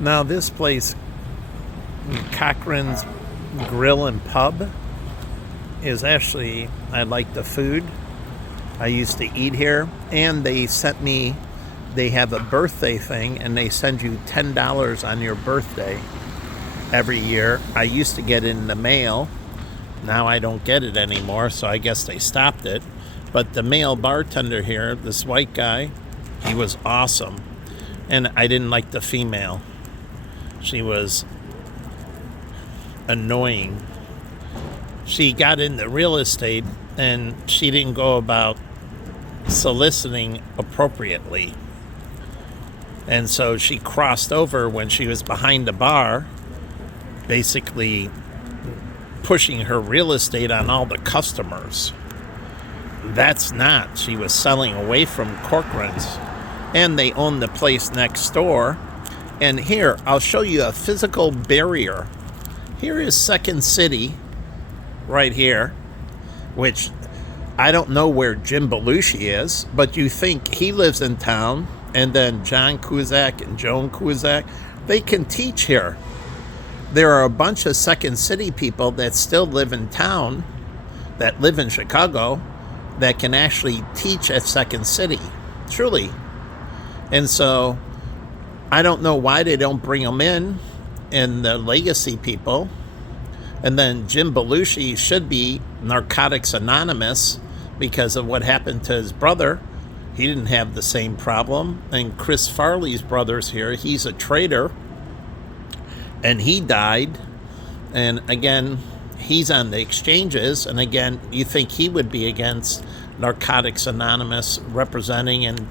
Now this place, Cochran's Grill and Pub, is actually, I like the food. I used to eat here, and they have a birthday thing, and they send you $10 on your birthday every year. I used to get it in the mail. Now I don't get it anymore, so I guess they stopped it. But the male bartender here, this white guy, he was awesome. And I didn't like the female. She was annoying. She got into real estate, and she didn't go about soliciting appropriately. And so she crossed over when she was behind the bar, basically pushing her real estate on all the customers. That's not. She was selling away from Corcoran's, and they own the place next door. And here, I'll show you a physical barrier. Here is Second City, right here, which I don't know where Jim Belushi is, but you think he lives in town, and then John Cusack and Joan Cusack, they can teach here. There are a bunch of Second City people that still live in town, that live in Chicago, that can actually teach at Second City, truly. And so I don't know why they don't bring them in, and the legacy people. And then Jim Belushi should be Narcotics Anonymous because of what happened to his brother. He didn't have the same problem. And Chris Farley's brother's here. He's a traitor, and he died. And again, he's on the exchanges. And again, you think he would be against Narcotics Anonymous, representing and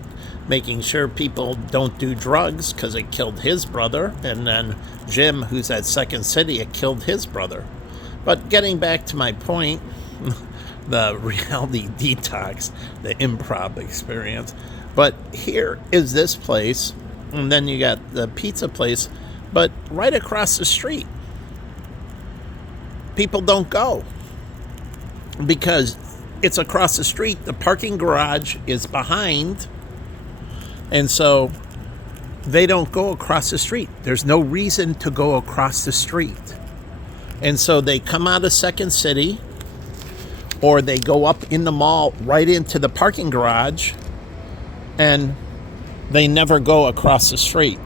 making sure people don't do drugs because it killed his brother. And then Jim, who's at Second City, it killed his brother. But getting back to my point, the reality detox, the improv experience. But here is this place, and then you got the pizza place, but right across the street, people don't go because it's across the street. The parking garage is behind, and so they don't go across the street. There's no reason to go across the street. And so they come out of Second City, or they go up in the mall right into the parking garage, and they never go across the street.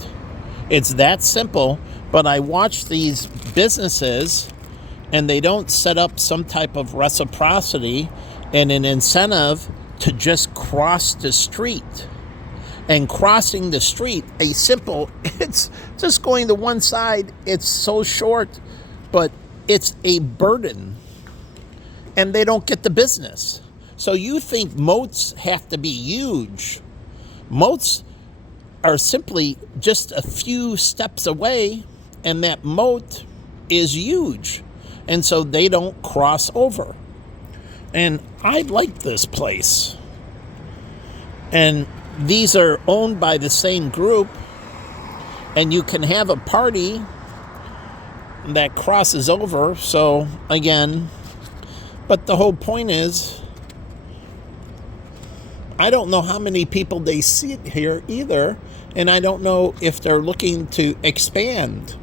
It's that simple. But I watch these businesses, and they don't set up some type of reciprocity and an incentive to just cross the street. And crossing the street, it's just going to one side. It's so short, but it's a burden, and they don't get the business. So you think moats have to be huge. Moats are simply just a few steps away, and that moat is huge. And so they don't cross over. And I like this place. And these are owned by the same group, and you can have a party that crosses over. So again, but the whole point is, I don't know how many people they see here either, and I don't know if they're looking to expand.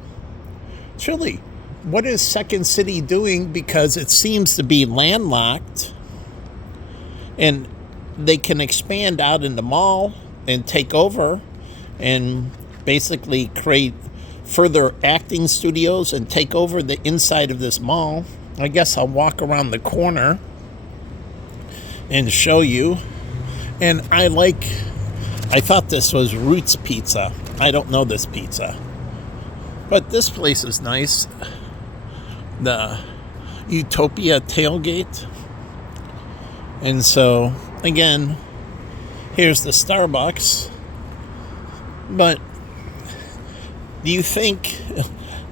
Truly, what is Second City doing? Because it seems to be landlocked, and they can expand out in the mall and take over and basically create further acting studios and take over the inside of this mall. I guess I'll walk around the corner and show you. And I thought this was Roots Pizza. I don't know this pizza, but this place is nice. The Utopia tailgate. And so again, here's the Starbucks. But do you think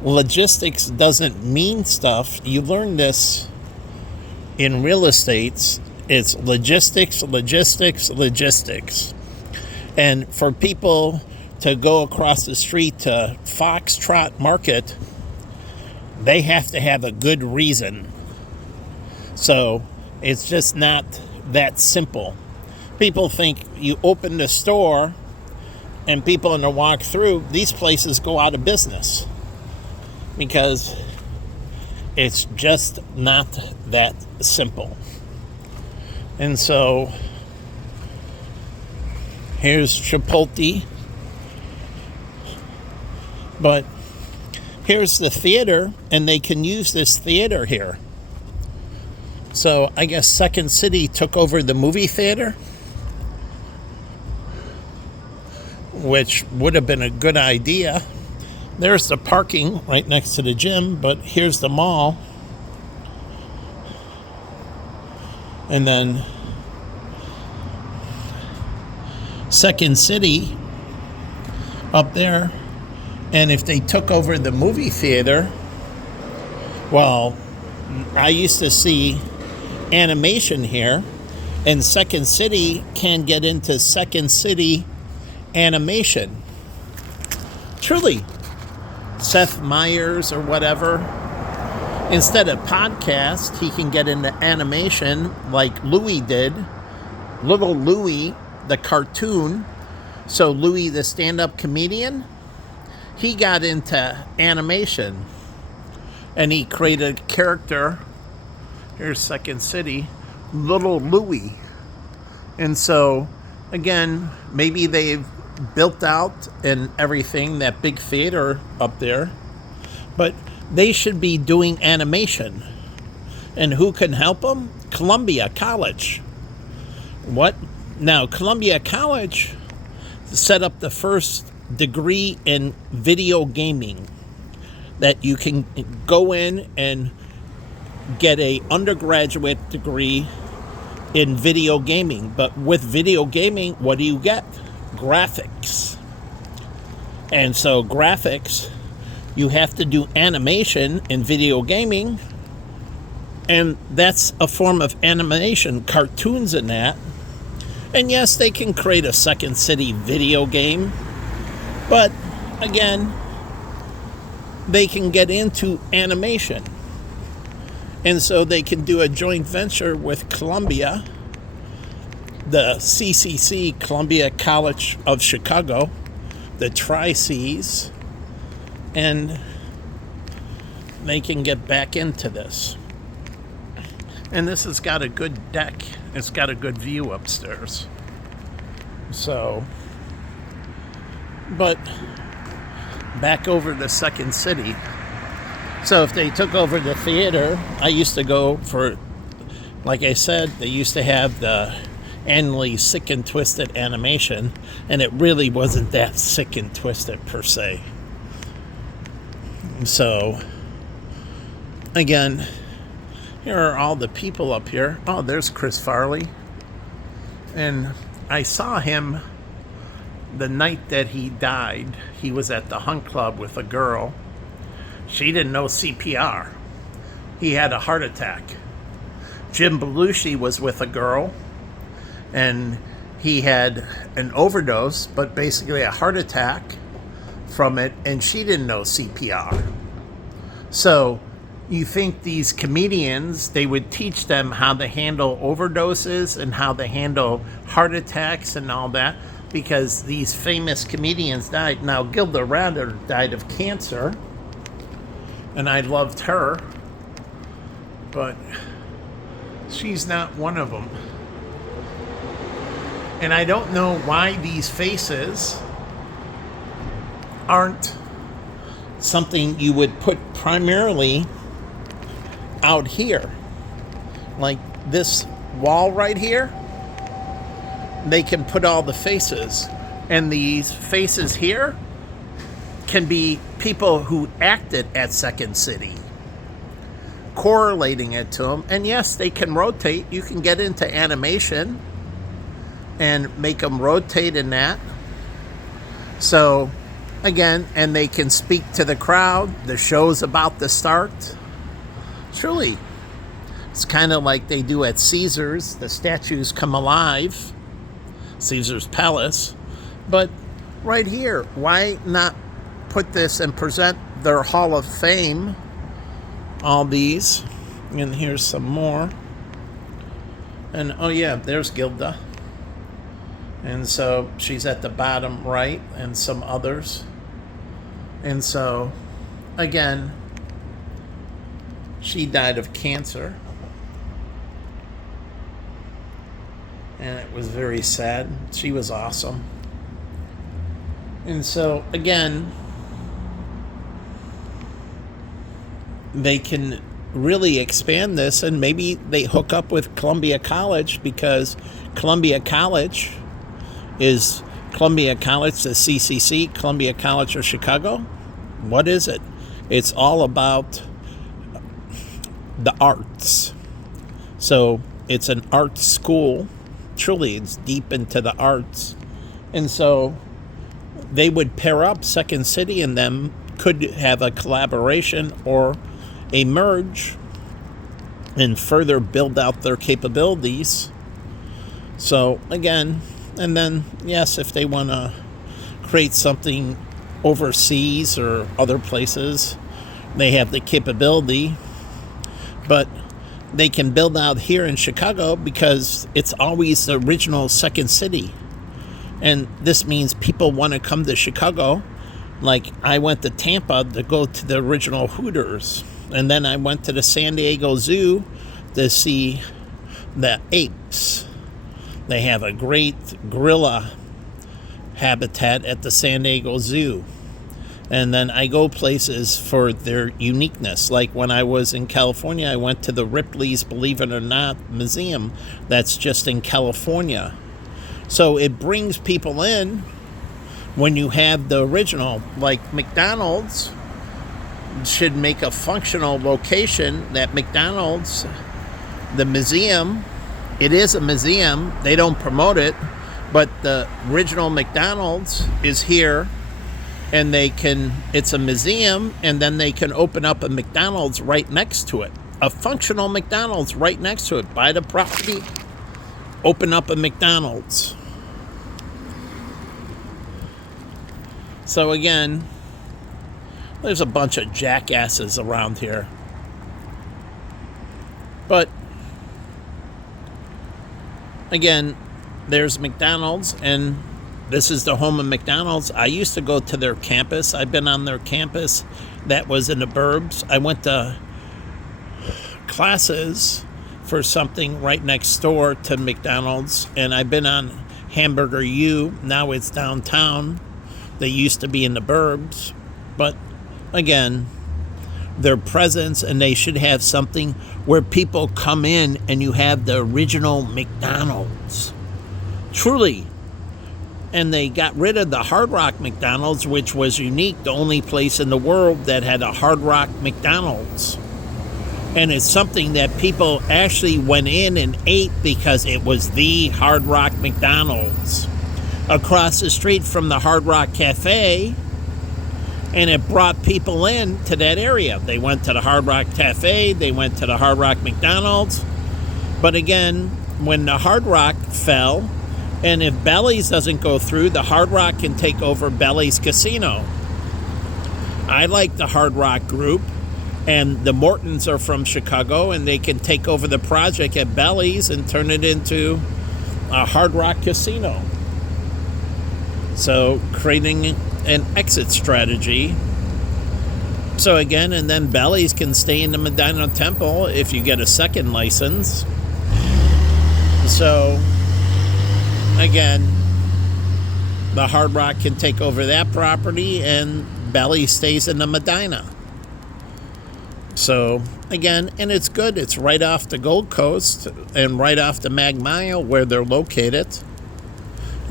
logistics doesn't mean stuff? You learn this in real estate. It's logistics. And for people to go across the street to Foxtrot Market, they have to have a good reason. So it's just not that simple. People think you open the store and people in the walk through, these places go out of business because it's just not that simple. And so here's Chipotle, but here's the theater, and they can use this theater here. So I guess Second City took over the movie theater, which would have been a good idea. There's the parking right next to the gym, but here's the mall. And then Second City up there. And if they took over the movie theater, well, I used to see animation here, and Second City can get into Second City animation. Truly, Seth Meyers or whatever, instead of podcast, he can get into animation like Louie did. Little Louie, the cartoon. So Louie, the stand-up comedian, he got into animation, and he created a character. Here's Second City, Little Louie. And so, again, maybe they've built out and everything, that big theater up there, but they should be doing animation. And who can help them? Columbia College. What? Now, Columbia College set up the first degree in video gaming, that you can go in and get a undergraduate degree in video gaming. But with video gaming, what do you get? Graphics. And so graphics, you have to do animation in video gaming, and that's a form of animation, cartoons and that. And yes, they can create a Second City video game, but again, they can get into animation. And so they can do a joint venture with Columbia, the CCC, Columbia College of Chicago, the Tri-Cs, and they can get back into this. And this has got a good deck. It's got a good view upstairs. So, but back over to Second City. So if they took over the theater, I used to go for, like I said, they used to have the annually Sick and Twisted animation, and it really wasn't that sick and twisted per se. So, again, here are all the people up here. Oh, there's Chris Farley. And I saw him the night that he died. He was at the Hunt Club with a girl. She didn't know CPR. He had a heart attack. Jim Belushi was with a girl, and he had an overdose, but basically a heart attack from it, and she didn't know CPR. So you think these comedians, they would teach them how to handle overdoses and how to handle heart attacks and all that, because these famous comedians died. Now, Gilda Radner died of cancer, and I loved her, but she's not one of them. And I don't know why these faces aren't something you would put primarily out here. Like this wall right here, they can put all the faces. And these faces here can be people who acted at Second City, correlating it to them. And yes, they can rotate. You can get into animation and make them rotate in that. So, again, and they can speak to the crowd. The show's about to start. Truly, it's kind of like they do at Caesars. The statues come alive, Caesar's Palace. But right here, why not put this and present their Hall of Fame, all these. And here's some more. And oh yeah, there's Gilda. And so she's at the bottom right, and some others. And so, again, she died of cancer. And it was very sad. She was awesome. And so, again, they can really expand this, and maybe they hook up with Columbia College, because Columbia College is Columbia College, the CCC, Columbia College of Chicago. What is it? It's all about the arts. So it's an art school. Truly, it's deep into the arts. And so they would pair up. Second City and them could have a collaboration or a merge and further build out their capabilities. So again, and then yes, if they want to create something overseas or other places, they have the capability. But they can build out here in Chicago because it's always the original Second City. And this means people want to come to Chicago. Like, I went to Tampa to go to the original Hooters. And then I went to the San Diego Zoo to see the apes. They have a great gorilla habitat at the San Diego Zoo. And then I go places for their uniqueness. Like when I was in California, I went to the Ripley's Believe It or Not Museum. That's just in California. So it brings people in when you have the original. Like McDonald's should make a functional location. That McDonald's, the museum, it is a museum. They don't promote it, but the original McDonald's is here, and it's a museum, and then they can open up a McDonald's right next to it. A functional McDonald's right next to it. Buy the property, open up a McDonald's. So again, there's a bunch of jackasses around here. But again, there's McDonald's, and this is the home of McDonald's. I used to go to their campus. I've been on their campus. That was in the burbs. I went to classes for something right next door to McDonald's, and I've been on Hamburger U. Now it's downtown. They used to be in the burbs. But again, their presence, and they should have something where people come in and you have the original McDonald's. Truly. And they got rid of the Hard Rock McDonald's, which was unique, the only place in the world that had a Hard Rock McDonald's. And it's something that people actually went in and ate because it was the Hard Rock McDonald's. Across the street from the Hard Rock Cafe, and it brought people in to that area. They went to the Hard Rock Cafe, they went to the Hard Rock McDonald's. But again, when the Hard Rock fell, and if Bally's doesn't go through, the Hard Rock can take over Bally's Casino. I like the Hard Rock group, and the Mortons are from Chicago, and they can take over the project at Bally's and turn it into a Hard Rock Casino. So creating an exit strategy. So again, and then Bally's can stay in the Medina Temple if you get a second license. So again, the Hard Rock can take over that property, and Bally's stays in the Medina. So again, and it's good. It's right off the Gold Coast and right off the Mag Mile where they're located.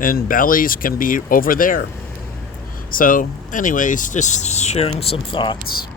And Bally's can be over there. So anyways, just sharing some thoughts.